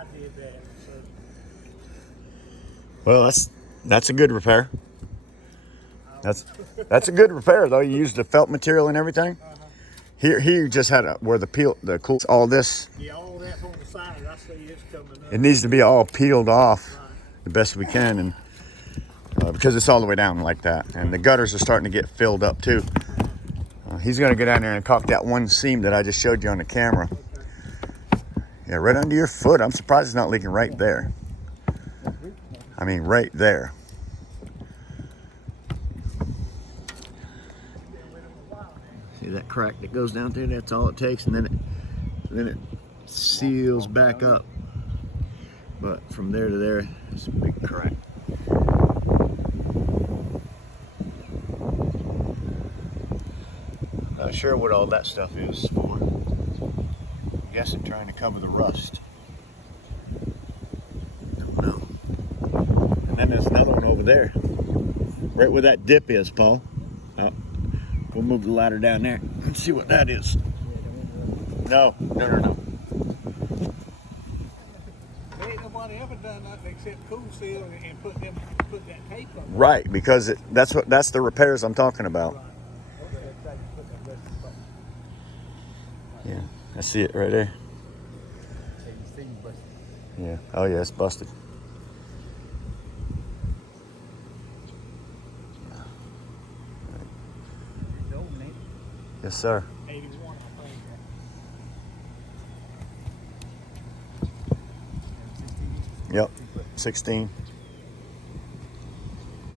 I did that. So. Well, that's a good repair. That's a good repair though. You used the felt material and everything. Here you just had where the cool all this. Yeah, all that's on the side. I see it's coming up. It needs to be all peeled off Right. the best we can, and because it's all the way down like that, and the gutters are starting to get filled up too. He's gonna go down there and caulk that one seam that I just showed you on the camera. Okay. Yeah, right under your foot. I'm surprised it's not leaking right there. I mean, right there. See that crack that goes down there? That's all it takes, and then it seals back up. But from there to there, it's a big crack. Not sure what all that stuff is for. I'm guessing trying to cover the rust. Don't know. And then there's another one over there, right where that dip is, Paul. Oh, we'll move the ladder down there and see what that is. No. Ain't nobody ever done nothing except cool seal and put that tape on. Right, because that's the repairs I'm talking about. Right. Yeah, I see it right there. Yeah. Oh yeah, it's busted. Yes, sir. 81, I think. Yep. 16.